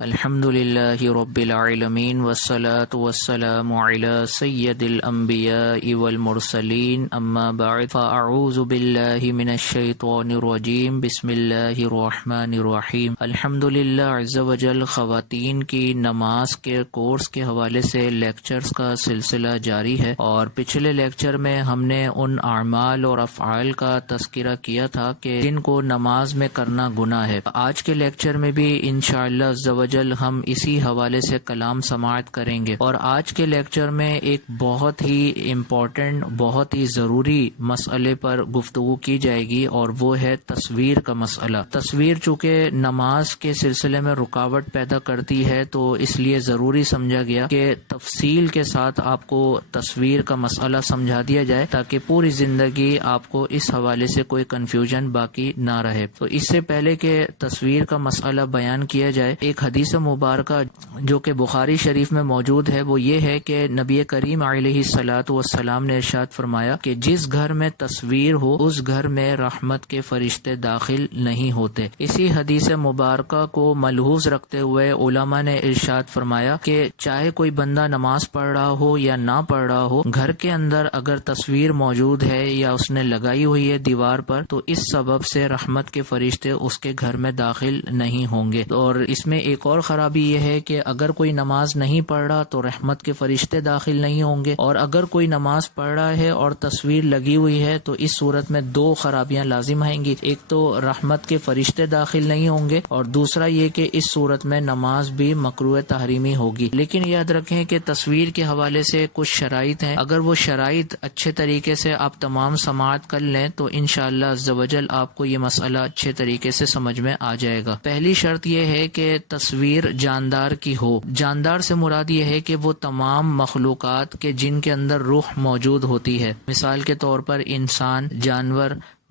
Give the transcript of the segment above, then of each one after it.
الحمد للہ رب العالمین والصلاة والسلام علی سید الانبیاء والمرسلین اما بعد فاعوذ باللہ من الشیطان الرجیم بسم اللہ الرحمن الرحیم۔ الحمد للہ عز وجل خواتین کی نماز کے کورس کے حوالے سے لیکچرز کا سلسلہ جاری ہے، اور پچھلے لیکچر میں ہم نے ان اعمال اور افعال کا تذکرہ کیا تھا کہ جن کو نماز میں کرنا گناہ ہے۔ آج کے لیکچر میں بھی انشاءاللہ عز وجل ہم اسی حوالے سے کلام سماعت کریں گے، اور آج کے لیکچر میں ایک بہت ہی امپورٹنٹ، بہت ہی ضروری مسئلے پر گفتگو کی جائے گی، اور وہ ہے تصویر کا مسئلہ۔ تصویر چونکہ نماز کے سلسلے میں رکاوٹ پیدا کرتی ہے، تو اس لیے ضروری سمجھا گیا کہ تفصیل کے ساتھ آپ کو تصویر کا مسئلہ سمجھا دیا جائے، تاکہ پوری زندگی آپ کو اس حوالے سے کوئی کنفیوژن باقی نہ رہے۔ تو اس سے پہلے کہ تصویر کا مسئلہ بیان کیا جائے، ایک حدیث مبارکہ جو کہ بخاری شریف میں موجود ہے وہ یہ ہے کہ نبی کریم علیہ الصلاۃ والسلام نے ارشاد فرمایا کہ جس گھر میں تصویر ہو اس گھر میں رحمت کے فرشتے داخل نہیں ہوتے۔ اسی حدیث مبارکہ کو ملحوظ رکھتے ہوئے علماء نے ارشاد فرمایا کہ چاہے کوئی بندہ نماز پڑھ رہا ہو یا نہ پڑھ رہا ہو، گھر کے اندر اگر تصویر موجود ہے یا اس نے لگائی ہوئی ہے دیوار پر، تو اس سبب سے رحمت کے فرشتے اس کے گھر میں داخل نہیں ہوں گے۔ اور اس میں ایک اور خرابی یہ ہے کہ اگر کوئی نماز نہیں پڑھ رہا تو رحمت کے فرشتے داخل نہیں ہوں گے، اور اگر کوئی نماز پڑھ رہا ہے اور تصویر لگی ہوئی ہے تو اس صورت میں دو خرابیاں لازم آئیں گی۔ ایک تو رحمت کے فرشتے داخل نہیں ہوں گے، اور دوسرا یہ کہ اس صورت میں نماز بھی مکروہ تحریمی ہوگی۔ لیکن یاد رکھیں کہ تصویر کے حوالے سے کچھ شرائط ہیں، اگر وہ شرائط اچھے طریقے سے آپ تمام سماعت کر لیں تو انشاءاللہ عز وجل آپ کو یہ مسئلہ اچھے طریقے سے سمجھ میں آ جائے گا۔ پہلی شرط یہ ہے کہ تصویر جاندار کی ہو۔ جاندار سے مراد یہ ہے کہ وہ تمام مخلوقات کے جن کے اندر روح موجود ہوتی ہے، مثال کے طور پر انسان، جانور،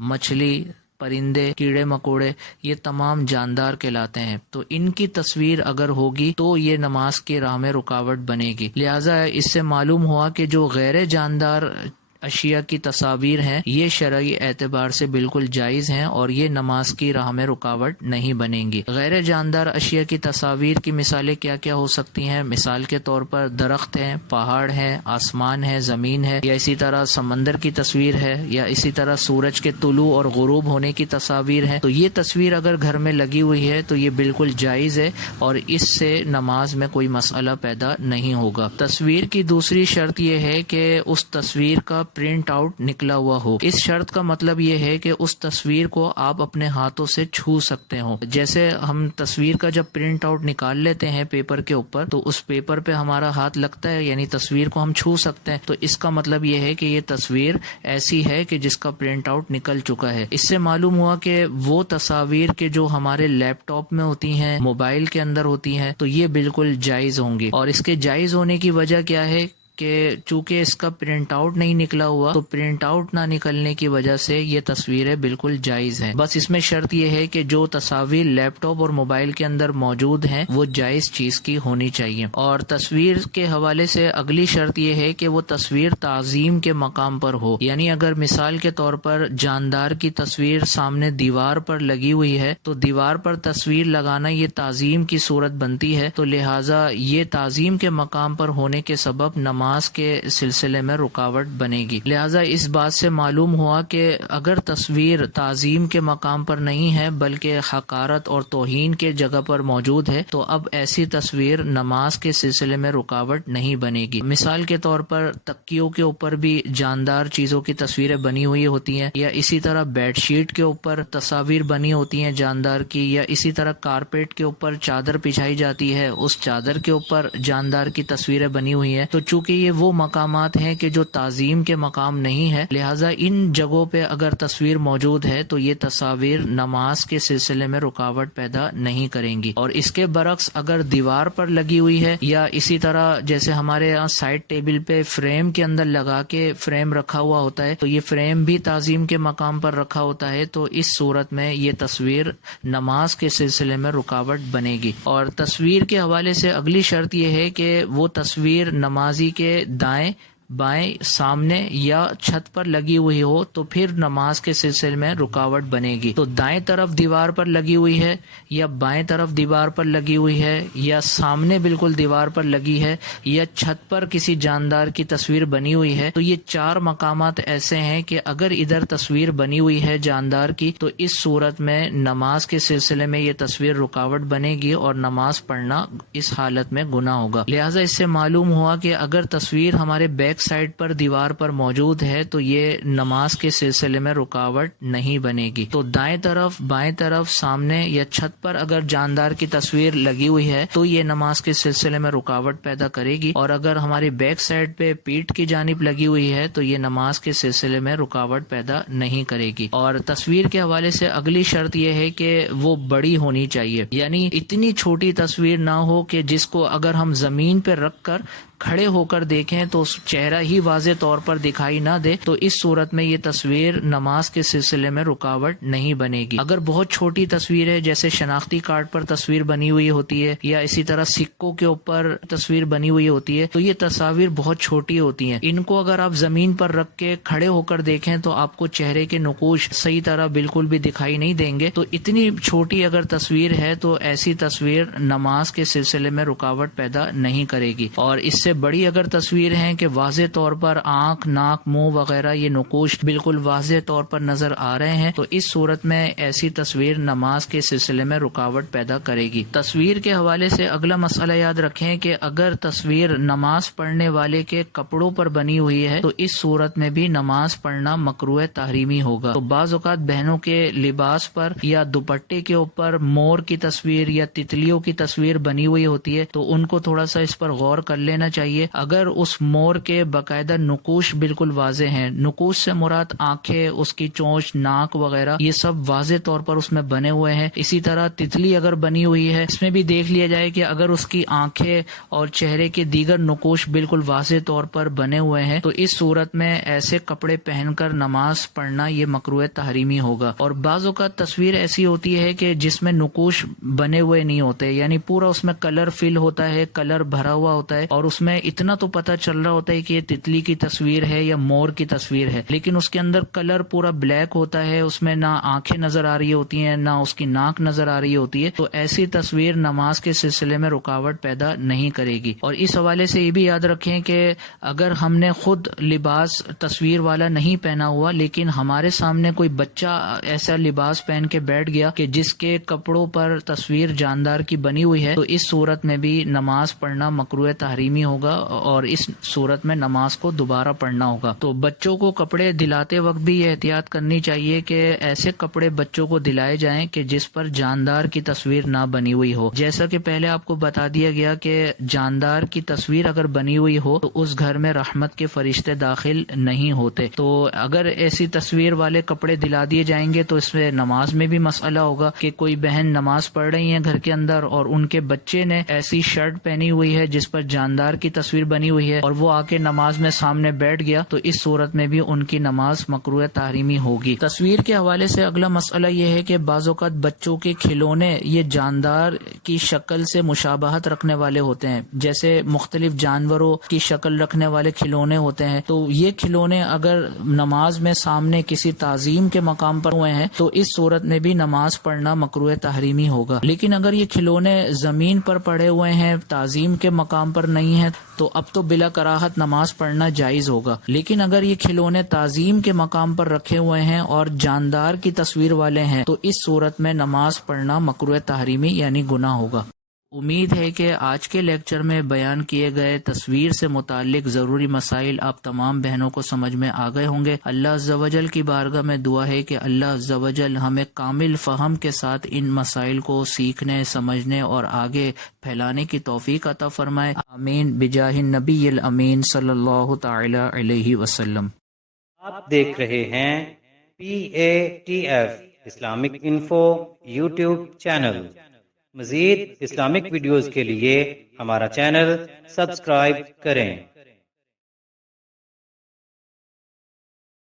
مچھلی، پرندے، کیڑے مکوڑے، یہ تمام جاندار کہلاتے ہیں۔ تو ان کی تصویر اگر ہوگی تو یہ نماز کی راہ میں رکاوٹ بنے گی۔ لہٰذا اس سے معلوم ہوا کہ جو غیر جاندار اشیاء کی تصاویر ہیں یہ شرعی اعتبار سے بالکل جائز ہیں، اور یہ نماز کی راہ میں رکاوٹ نہیں بنیں گی۔ غیر جاندار اشیاء کی تصاویر کی مثالیں کیا کیا ہو سکتی ہیں؟ مثال کے طور پر درخت ہیں، پہاڑ ہیں، آسمان ہے، زمین ہے، یا اسی طرح سمندر کی تصویر ہے، یا اسی طرح سورج کے طلوع اور غروب ہونے کی تصاویر ہے۔ تو یہ تصویر اگر گھر میں لگی ہوئی ہے تو یہ بالکل جائز ہے، اور اس سے نماز میں کوئی مسئلہ پیدا نہیں ہوگا۔ تصویر کی دوسری شرط یہ ہے کہ اس تصویر کا پرنٹ آؤٹ نکلا ہوا ہو۔ اس شرط کا مطلب یہ ہے کہ اس تصویر کو آپ اپنے ہاتھوں سے چھو سکتے ہو۔ جیسے ہم تصویر کا جب پرنٹ آؤٹ نکال لیتے ہیں پیپر کے اوپر، تو اس پیپر پہ ہمارا ہاتھ لگتا ہے، یعنی تصویر کو ہم چھو سکتے ہیں۔ تو اس کا مطلب یہ ہے کہ یہ تصویر ایسی ہے کہ جس کا پرنٹ آؤٹ نکل چکا ہے۔ اس سے معلوم ہوا کہ وہ تصاویر کے جو ہمارے لیپ ٹاپ میں ہوتی ہیں، موبائل کے اندر ہوتی ہیں، تو یہ بالکل جائز ہوں گی۔ اور اس کے جائز ہونے کی وجہ کیا ہے کہ چونکہ اس کا پرنٹ آؤٹ نہیں نکلا ہوا، تو پرنٹ آؤٹ نہ نکلنے کی وجہ سے یہ تصویریں بالکل جائز ہیں۔ بس اس میں شرط یہ ہے کہ جو تصاویر لیپ ٹاپ اور موبائل کے اندر موجود ہیں وہ جائز چیز کی ہونی چاہیے۔ اور تصویر کے حوالے سے اگلی شرط یہ ہے کہ وہ تصویر تعظیم کے مقام پر ہو، یعنی اگر مثال کے طور پر جاندار کی تصویر سامنے دیوار پر لگی ہوئی ہے تو دیوار پر تصویر لگانا یہ تعظیم کی صورت بنتی ہے، تو لہٰذا یہ تعظیم کے مقام پر ہونے کے سبب نماز کے سلسلے میں رکاوٹ بنے گی۔ لہٰذا اس بات سے معلوم ہوا کہ اگر تصویر تعظیم کے مقام پر نہیں ہے بلکہ حقارت اور توہین کے جگہ پر موجود ہے، تو اب ایسی تصویر نماز کے سلسلے میں رکاوٹ نہیں بنے گی۔ مثال کے طور پر تکیوں کے اوپر بھی جاندار چیزوں کی تصویریں بنی ہوئی ہوتی ہیں، یا اسی طرح بیڈ شیٹ کے اوپر تصاویر بنی ہوتی ہیں جاندار کی، یا اسی طرح کارپیٹ کے اوپر چادر بچھائی جاتی ہے، اس چادر کے اوپر جاندار کی تصویریں بنی ہوئی ہیں۔ تو چونکہ یہ وہ مقامات ہیں کہ جو تعظیم کے مقام نہیں ہے، لہٰذا ان جگہوں پہ اگر تصویر موجود ہے تو یہ تصاویر نماز کے سلسلے میں رکاوٹ پیدا نہیں کریں گی۔ اور اس کے برعکس اگر دیوار پر لگی ہوئی ہے، یا اسی طرح جیسے ہمارے یہاں سائڈ ٹیبل پہ فریم کے اندر لگا کے فریم رکھا ہوا ہوتا ہے، تو یہ فریم بھی تعظیم کے مقام پر رکھا ہوتا ہے، تو اس صورت میں یہ تصویر نماز کے سلسلے میں رکاوٹ بنے گی۔ اور تصویر کے حوالے سے اگلی شرط یہ ہے کہ وہ تصویر نمازی کے دائیں بائیں سامنے یا چھت پر لگی ہوئی ہو تو پھر نماز کے سلسلے میں رکاوٹ بنے گی۔ تو دائیں طرف دیوار پر لگی ہوئی ہے یا بائیں طرف دیوار پر لگی ہوئی ہے یا سامنے بالکل دیوار پر لگی ہے یا چھت پر کسی جاندار کی تصویر بنی ہوئی ہے، تو یہ 4 مقامات ایسے ہیں کہ اگر ادھر تصویر بنی ہوئی ہے جاندار کی تو اس صورت میں نماز کے سلسلے میں یہ تصویر رکاوٹ بنے گی اور نماز پڑھنا اس حالت میں گناہ ہوگا۔ لہٰذا اس سے معلوم ہوا کہ اگر تصویر ہمارے بیک سائڈ پر دیوار پر موجود ہے تو یہ نماز کے سلسلے میں رکاوٹ نہیں بنے گی۔ تو دائیں طرف، بائیں طرف، سامنے یا چھت پر اگر جاندار کی تصویر لگی ہوئی ہے تو یہ نماز کے سلسلے میں رکاوٹ پیدا کرے گی، اور اگر ہماری بیک سائڈ پہ پیٹھ کی جانب لگی ہوئی ہے تو یہ نماز کے سلسلے میں رکاوٹ پیدا نہیں کرے گی۔ اور تصویر کے حوالے سے اگلی شرط یہ ہے کہ وہ بڑی ہونی چاہیے، یعنی اتنی چھوٹی تصویر نہ ہو کہ جس کو اگر ہم زمین پہ رکھ کر کھڑے ہو کر دیکھیں تو چہرہ ہی واضح طور پر دکھائی نہ دے، تو اس صورت میں یہ تصویر نماز کے سلسلے میں رکاوٹ نہیں بنے گی۔ اگر بہت چھوٹی تصویر ہے، جیسے شناختی کارڈ پر تصویر بنی ہوئی ہوتی ہے یا اسی طرح سکوں کے اوپر تصویر بنی ہوئی ہوتی ہے، تو یہ تصاویر بہت چھوٹی ہوتی ہیں، ان کو اگر آپ زمین پر رکھ کے کھڑے ہو کر دیکھیں تو آپ کو چہرے کے نقوش صحیح طرح بالکل بھی دکھائی نہیں دیں گے۔ تو اتنی چھوٹی اگر تصویر ہے تو ایسی تصویر نماز کے سلسلے میں رکاوٹ پیدا نہیں کرے گی۔ اور اس سے بڑی اگر تصویر ہیں کہ واضح طور پر آنکھ، ناک، منہ وغیرہ یہ نقوش بالکل واضح طور پر نظر آ رہے ہیں، تو اس صورت میں ایسی تصویر نماز کے سلسلے میں رکاوٹ پیدا کرے گی۔ تصویر کے حوالے سے اگلا مسئلہ یاد رکھیں کہ اگر تصویر نماز پڑھنے والے کے کپڑوں پر بنی ہوئی ہے تو اس صورت میں بھی نماز پڑھنا مکروہ تحریمی ہوگا۔ تو بعض اوقات بہنوں کے لباس پر یا دوپٹے کے اوپر مور کی تصویر یا تتلیوں کی تصویر بنی ہوئی ہوتی ہے، تو ان کو تھوڑا سا اس پر غور کر لینا چاہیے۔ اگر اس مور کے باقاعدہ نقوش بالکل واضح ہیں، نقوش سے مراد آنکھیں، اس کی چونچ، ناک وغیرہ یہ سب واضح طور پر اس میں بنے ہوئے ہیں، اسی طرح تتلی اگر بنی ہوئی ہے اس میں بھی دیکھ لیا جائے کہ اگر اس کی آنکھیں اور چہرے کے دیگر نقوش بالکل واضح طور پر بنے ہوئے ہیں، تو اس صورت میں ایسے کپڑے پہن کر نماز پڑھنا یہ مکروہ تحریمی ہوگا۔ اور بعض اوقات تصویر ایسی ہوتی ہے کہ جس میں نقوش بنے ہوئے نہیں ہوتے، یعنی پورا اس میں کلر فل ہوتا ہے، کلر بھرا ہوا ہوتا ہے، اور اس میں اتنا تو پتہ چل رہا ہوتا ہے کہ یہ تتلی کی تصویر ہے یا مور کی تصویر ہے، لیکن اس کے اندر کلر پورا بلیک ہوتا ہے، اس میں نہ آنکھیں نظر آ رہی ہوتی ہیں، نہ اس کی ناک نظر آ رہی ہوتی ہے، تو ایسی تصویر نماز کے سلسلے میں رکاوٹ پیدا نہیں کرے گی۔ اور اس حوالے سے یہ بھی یاد رکھیں کہ اگر ہم نے خود لباس تصویر والا نہیں پہنا ہوا لیکن ہمارے سامنے کوئی بچہ ایسا لباس پہن کے بیٹھ گیا کہ جس کے کپڑوں پر تصویر جاندار کی بنی ہوئی ہے، تو اس صورت میں بھی نماز پڑھنا مکروہ تحریمی ہوگا اور اس صورت میں نماز کو دوبارہ پڑھنا ہوگا۔ تو بچوں کو کپڑے دلاتے وقت بھی یہ احتیاط کرنی چاہیے کہ ایسے کپڑے بچوں کو دلائے جائیں کہ جس پر جاندار کی تصویر نہ بنی ہوئی ہو۔ جیسا کہ پہلے آپ کو بتا دیا گیا کہ جاندار کی تصویر اگر بنی ہوئی ہو تو اس گھر میں رحمت کے فرشتے داخل نہیں ہوتے۔ تو اگر ایسی تصویر والے کپڑے دلا دیے جائیں گے تو اس میں نماز میں بھی مسئلہ ہوگا کہ کوئی بہن نماز پڑھ رہی ہیں گھر کے اندر اور ان کے بچے نے ایسی شرٹ پہنی ہوئی ہے جس پر جاندار کی تصویر بنی ہوئی ہے اور وہ آ کے نماز میں سامنے بیٹھ گیا، تو اس صورت میں بھی ان کی نماز مکروہ تحریمی ہوگی۔ تصویر کے حوالے سے اگلا مسئلہ یہ ہے کہ بعض اوقات بچوں کے کھلونے یہ جاندار کی شکل سے مشابہت رکھنے والے ہوتے ہیں، جیسے مختلف جانوروں کی شکل رکھنے والے کھلونے ہوتے ہیں، تو یہ کھلونے اگر نماز میں سامنے کسی تعظیم کے مقام پر ہوئے ہیں تو اس صورت میں بھی نماز پڑھنا مکروہ تحریمی ہوگا۔ لیکن اگر یہ کھلونے زمین پر پڑے ہوئے ہیں، تعظیم کے مقام پر نہیں ہیں، تو اب تو بلا کراہت نماز پڑھنا جائز ہوگا۔ لیکن اگر یہ کھلونے تعظیم کے مقام پر رکھے ہوئے ہیں اور جاندار کی تصویر والے ہیں تو اس صورت میں نماز پڑھنا مکروہ تحریمی یعنی گناہ ہوگا۔ امید ہے کہ آج کے لیکچر میں بیان کیے گئے تصویر سے متعلق ضروری مسائل آپ تمام بہنوں کو سمجھ میں آ گئے ہوں گے۔ اللہ عز و جل کی بارگاہ میں دعا ہے کہ اللہ عز و جل ہمیں کامل فہم کے ساتھ ان مسائل کو سیکھنے، سمجھنے اور آگے پھیلانے کی توفیق عطا فرمائے۔ آمین بجاہ النبی الامین صلی اللہ تعالی علیہ وسلم۔ آپ دیکھ رہے ہیں PATF Islamic info YouTube channel. مزید اسلامک ویڈیوز کے لیے ہمارا چینل سبسکرائب کریں۔